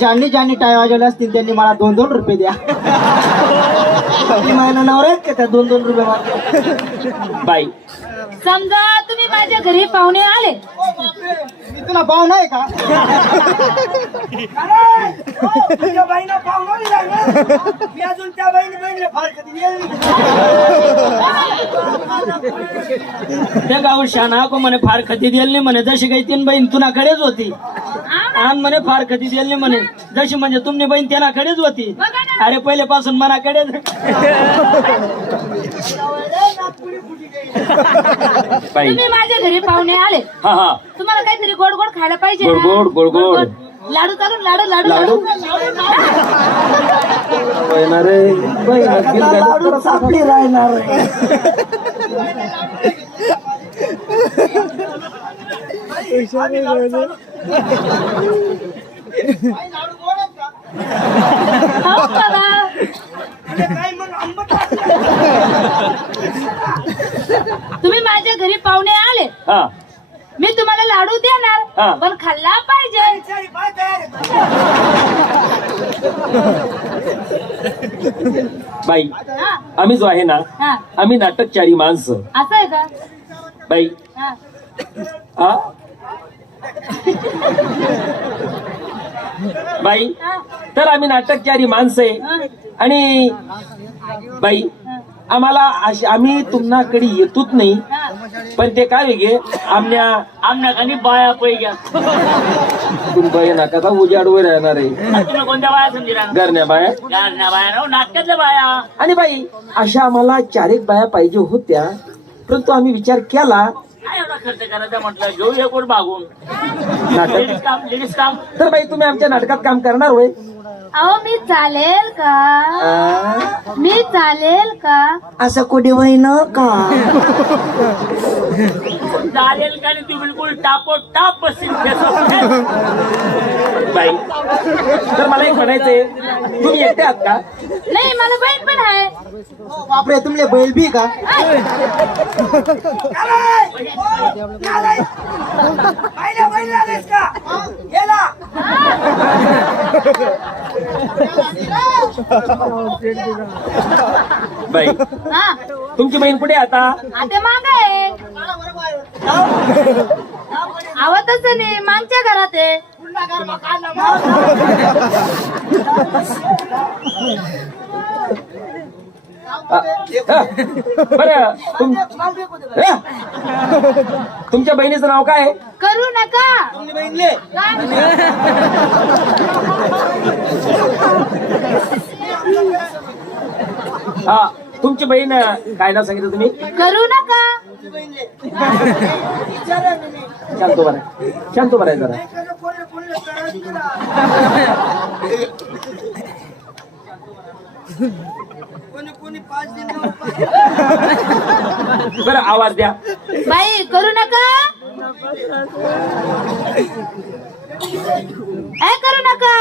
ज्यांनी ज्यांनी टाय वाजवले असतील त्यांनी मला 2-2 रुपये द्या. महिना नवरा आहेत का त्या 2-2 रुपये मागतो. बाई समजा तुम्ही माझ्या घरी पाहुणे आले. मी तुला पाहुणा आहे का? तुझ्या बाईनं पाहुणा नाही लागलं. मी अजून त्या बहिणीला फार कधी गेली. त्या गाव शाना को म्हणे फार खती दिली नाही म्हणे, जशी काही तीन बहीण तुनाकडेच होती. आण म्हणे फार खती दिली नाही म्हणे, जशी म्हणजे तुमची बहीण त्यांनाकडेच होती. अरे पहिल्यापासून मनाकडेच. तुम्ही माझ्या घरी पाहुणे आले. हा हा तुम्हाला काहीतरी गोड गोड खायला पाहिजे ना? गोड गोड गोड गोड लाडू चालून लाडू लाडू लाडू? लाडू सापडी राहणार. हो बाबा. काय मग आंबट तुम्ही माझ्या घरी पाहुणे आले. हा मी तुम्हाला लाडू हा. देणार, पण खाल्ला पाहिजे. सारी बाय तयार आहे. बाई हा, आम्ही जो आहे ना, हा. आम्ही नाटकचारी माणसं. असं आहे का? बाई हा. हा बाई हा. तर आम्ही नाटकचारी माणसं आहे. हा. आणि बाई आम्हाला आम्ही तुम्हाकडे येतोच नाही, हा. पण ते काय वेगळे आमच्या खाली बाया पैग्या तुम्ही नाका उजाडवर राहणार आहे. तुम्ही कोणत्या बाया समजा गरण्या बाया नाटकातल्या बाया. आणि बाई अशा आम्हाला 4-1 बाया पाहिजे होत्या, परंतु आम्ही विचार केला काय एवढा खर्च करायचा म्हटलं, घेऊ एक कोण मागून नाटक लेडीज काम. तर बाई तुम्ही आमच्या नाटकात काम करणार होय? अहो मी चालेल का? मी चालेल का? असं कुठे होईन का? चालेल का? तू बिलकुल टाप बसशील. बाई तर मला एक म्हणायचंय, तुम्ही एकटे आहात का? नाही, मला बहीण पण आहे. बापरे, तुमले बैल बी का? बाईला आलेस का? गेला. बाई हा, तुमची बहीण कुठे आहे आता? आता माग आहे. आवतच नाही, मागच्या घरात आहे. बरं तुमच्या बहिणीचं नाव काय आहे? करू नका. हा तुमची बहीण काय नाव सांगितलं तुम्ही? करू नका. शांतो बरं जरा. कोणी 5 दिन बरं आवाज द्या. बाई करू नका. करू नका.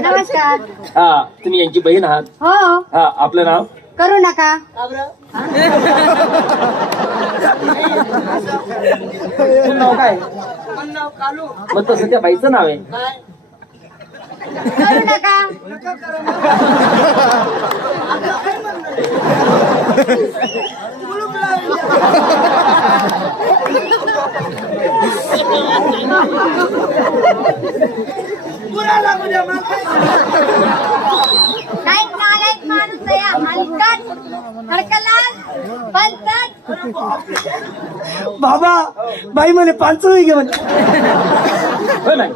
नमस्कार. हा तुम्ही यांची बहीण आहात? हो. हा आपलं नाव? करू नका. तुझं नाव काय? मग तसं त्या बाईचं नाव आहे. करू नका. काय नालायक माणूस आहे, हलकट, हडकलाल, पंचट. बाबा बाई म्हणे 5 घे म्हणे. हो नाही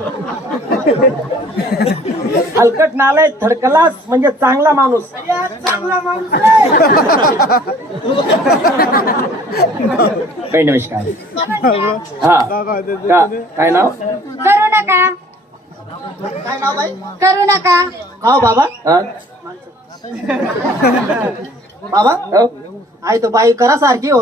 हलकट नालाय थडकलास म्हणजे चांगला माणूस. चांगला माणूस. काही नमस्कार. हा काय नाव? करू नका. काय नाव बाई? करू नका. का बाबा? हा? बाबा हो? आई तो बाई करा सारखी हो.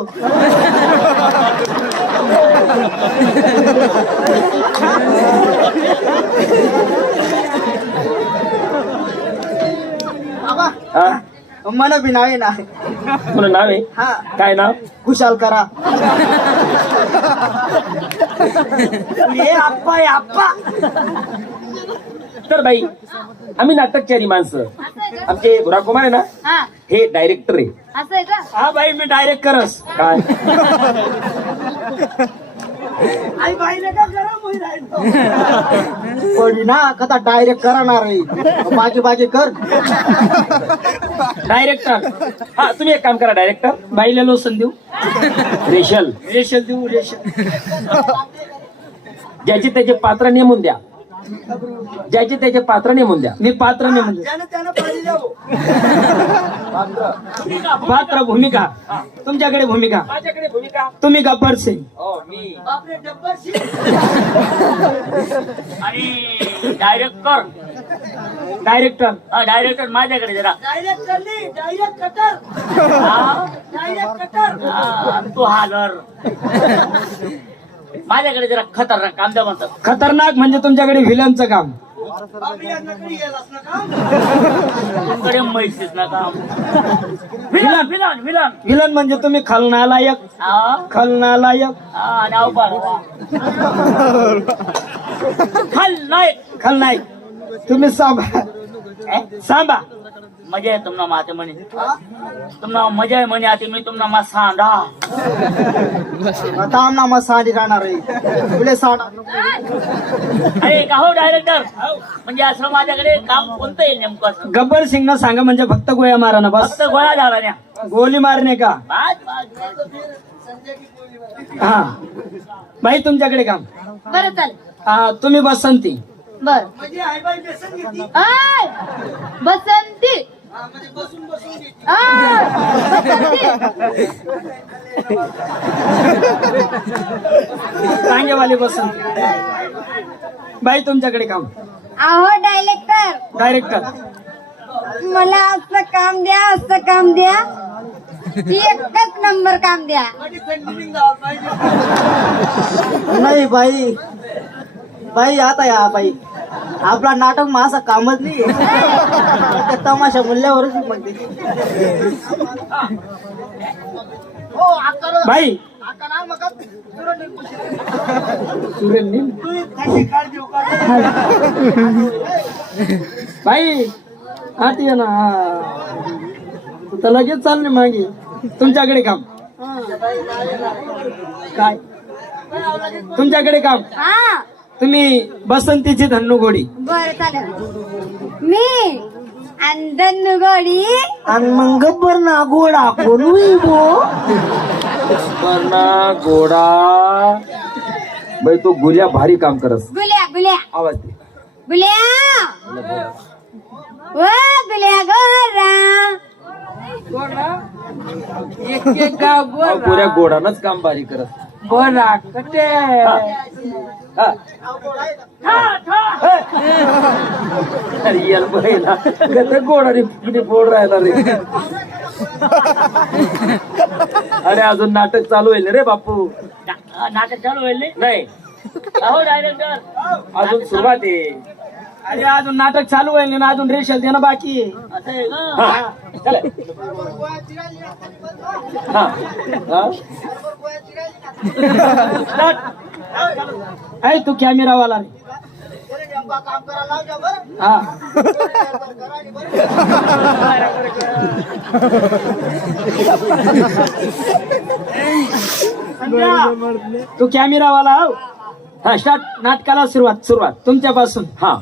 बाबा हा? मला बी नाव आहे ना. तुला नाव आहे हा, काय नाव? खुशाल करा. हे आप्पा आहे आप्पा. तर बाई आम्ही नाटकचारी माणसं. असं आहे का? आमचे बुराकुमार आहे ना, हा हे डायरेक्टर आहे. असं आहे का? हा बाई मी डायरेक्ट करस. काय आई बाईने का गरम होई राहिलो कोणी ना कथा डायरेक्ट करणार आहे. बाकी बाकी कर. डायरेक्टर? हा तुम्ही एक काम करा, डायरेक्टर बाईला लोसन देऊ. रेशल रेशल देऊ रेशल. ज्याचे त्याचे पात्र नेमून द्या. ज्याचे त्याचे पात्र नेमून द्या. मी पात्र नाही म्हणजे त्यानं त्यानं पाणी द्यावं. पात्र भूमिका. तुमच्याकडे भूमिका. माझ्याकडे भूमिका. तुम्ही गब्बर सिंग. मी बापरे डब्बर शी. आणि डायरेक्टर. डायरेक्टर. डायरेक्टर माझ्याकडे जरा. डायरेक्ट करली डायरेक्ट कटर. Direct cutter. तू हालर. माझ्याकडे जरा खतरनाक काम द्या म्हणतात. खतरनाक म्हणजे तुमच्याकडे व्हिलनचं काम. बापरे या नकली गेलास ना का. तुमच्याकडे म्हैसीच ना काम. Villain villain villain. व्हिलन म्हणजे तुम्ही खलनालायक. खलनालायक. नाव पाडवा. खलनायक. खलनायक. तुम्ही सांभा. सांभा. मजा आहे तुमना माते म्हणे. तुमना मजा आहे म्हणे. आता मी तुमना मा सांडा. आता आमना मग साडी राहणार आहे. तुले साडा. अरे का हो डायरेक्टर, म्हणजे असं माझ्याकडे काम कोणतं येईल नेमकं असं? गब्बर सिंग ना सांगा म्हणजे फक्त गोळ्या मारा ना बस. फक्त गोळा झाला ना. गोली मारणे का. बस, बस. हा बाई तुमच्याकडे काम. बरं चालेल. तुम्ही बसंती. बर म्हणजे आई बाई बेसन घेतली. आय बसंती. म्हणजे बसून बसून घेतली. आय बसंती. कांगेवाली बसंती. बाई तुमच्याकडे काम. अहो डायरेक्टर, डायरेक्टर. मला असं काम द्या, असं काम द्या, एकच नंबर काम द्या. म्हणजे पेंटिंग गावात पाहिजे. नाही बाई. बाई आता या बाई आपला नाटक मग असं कामच नाही. त्या तमाशा मूल्यावरच म्हणते. बाई थंडी काढ देऊ का. बाई आत ये ना. तू तर लगेच चालले मागे. तुमच्याकडे काम. काय तुमच्याकडे काम. हा तुम्ही बसंतीची धन्नू घोडी. बर चालेल. मी अंदन गोडी. आणि मग गब्बर ना घोडा कोण घोडा. बाई तो गुल्या भारी काम करस. गुल्या गुल्या आवाज दे. गुल्या व गुल्या गोरा. गोऱ्या गोडानच काम भारी करस. गोरा कटे. गोडाने बोल राहिला रे. अरे अजून नाटक चालू होईल रे बापू. नाटक चालू होईल नाही. अहो डायरेक्टर अजून सुरुवात आहे. अरे अजून नाटक चालू होईल ना. अजून रेशल देणं बाकी आहे. असं आहे का? हा. चला. हा. हा. स्टार्ट. ऐ तू कॅमेरावाला रे. हा तू कॅमेरावाला हो. हा स्टार्ट. नाटकाला सुरुवात तुमच्यापासून. हा.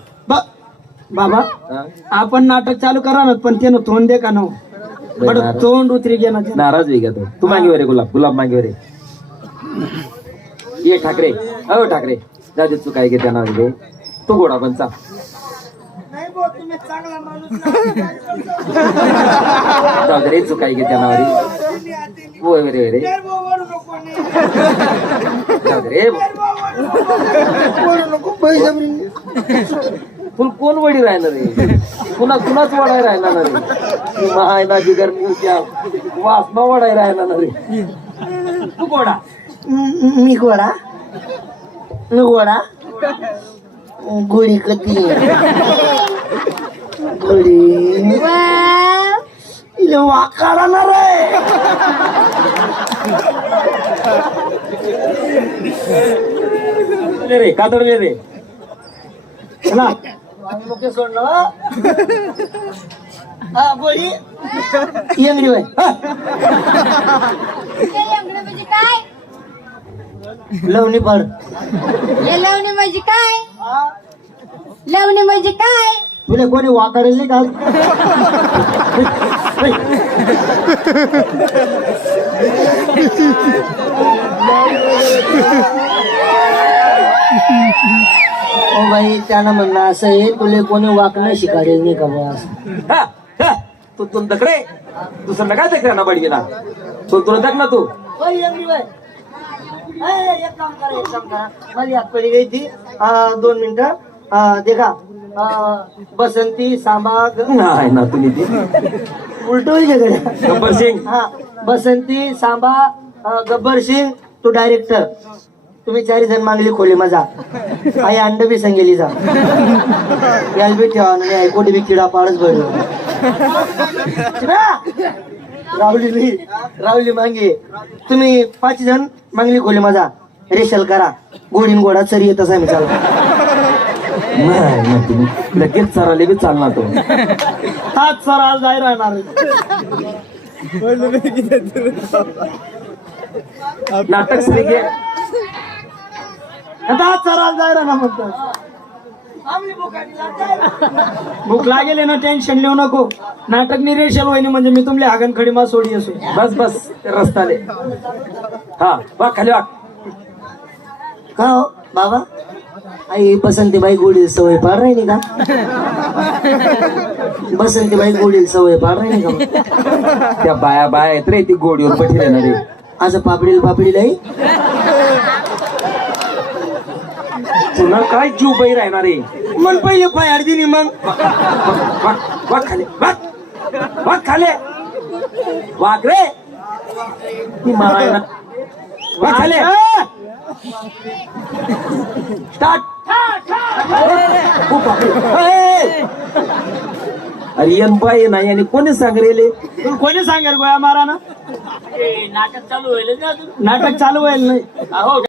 बाबा हा. आपण नाटक चालू करा ना. पण त्यानं तोंड दे का नो. तोंड उतरी घे ना. नाराज वेग तो. तू मागे वरे गुलाब मागे वरे. ये ठाकरे. अहो ठाकरे जा दे. तू काय घे त्यांना रे. तू गोडा पण चा. नाही भाऊ तुम्ही चांगला माणूस. जाऊ दे रे. तू काय घे त्यांना रे. होय रे रे. ओढू नको नाही. जाऊ दे रे. ओढू नको. फुल कोण वडी राहिलं रे. कुणाच वडाय राहिला ना रे. महायना बिगर वासना वडाय राहिला ना रे. तू गोडा. मी गोडा. गोडा गोडी कधी गोडी ले वाकाडणार आहे. रे कातडले रे चला मुके सोडलं हा? हा गोळी येंगडी बाई हे लवणी म्हणजे काय? लवणी पड हे लवणी म्हणजे काय? लवणी म्हणजे काय? तुला कोणी वाकाडेल नाही का? ओ बाई त्यानं म्हणणं असं आहे तुला कोणी वाकणं शिकाडेल नाही का बस. हा, हा. तू तुम तकडे दुसरं काय तक्रार ना बडगेला तुला तक ना तू एक काम करा माझी हात पडी गई थी 2 मिनिटं देखा बसंती सांबा नाही ना तुम्ही ती उलट होईल गब्बर सिंग हा बसंती सांबा गब्बर सिंग तू डायरेक्टर तुम्ही 4 जण मागली खोली मजा आई अंड बी संगेली जा याल बी ठेवा नाही ऐकोटी बी किडा पाडच भरलो रावली मांगे तुम्ही 5 जण मागली खोली मजा रेशल करा गोडीन गोडा सरी येत असा मी चालू नाही ना तुम्ही लगेच चराले बी चालणार तो हात सर जाय राहणार नाटक सुरू घे आता हात सर जाय राहणार म्हणतो भूक लागेल ना टेन्शन लिहू नको नाटक निरेशल होईन म्हणजे मी तुमले हागण खडी मा सोडी असो बस बस ते रस्ताले हा वाघ खाली वाघ का हो बाबा आई बसंतीबाई गोडील सवय पार राहिली का बसंतीबाई गोडील सवय पार राहिली का त्या बाया बाया आहेत रे ती गोडीवर बैठी राहणार रे असं पापडील आई तुला काय जीव बाई राहणार रे मग पहिले पाय अडदिनी मग वाघ खाले वाघ वाघ खाले वाघ रे ती मारायला वाघ खाले स्टार्ट अरे यन बाई नाही आणि कोणी सांग रेले कोणी सांगेल गोया मारा ना नाटक चालू होईल नाटक चालू होईल नाही अहो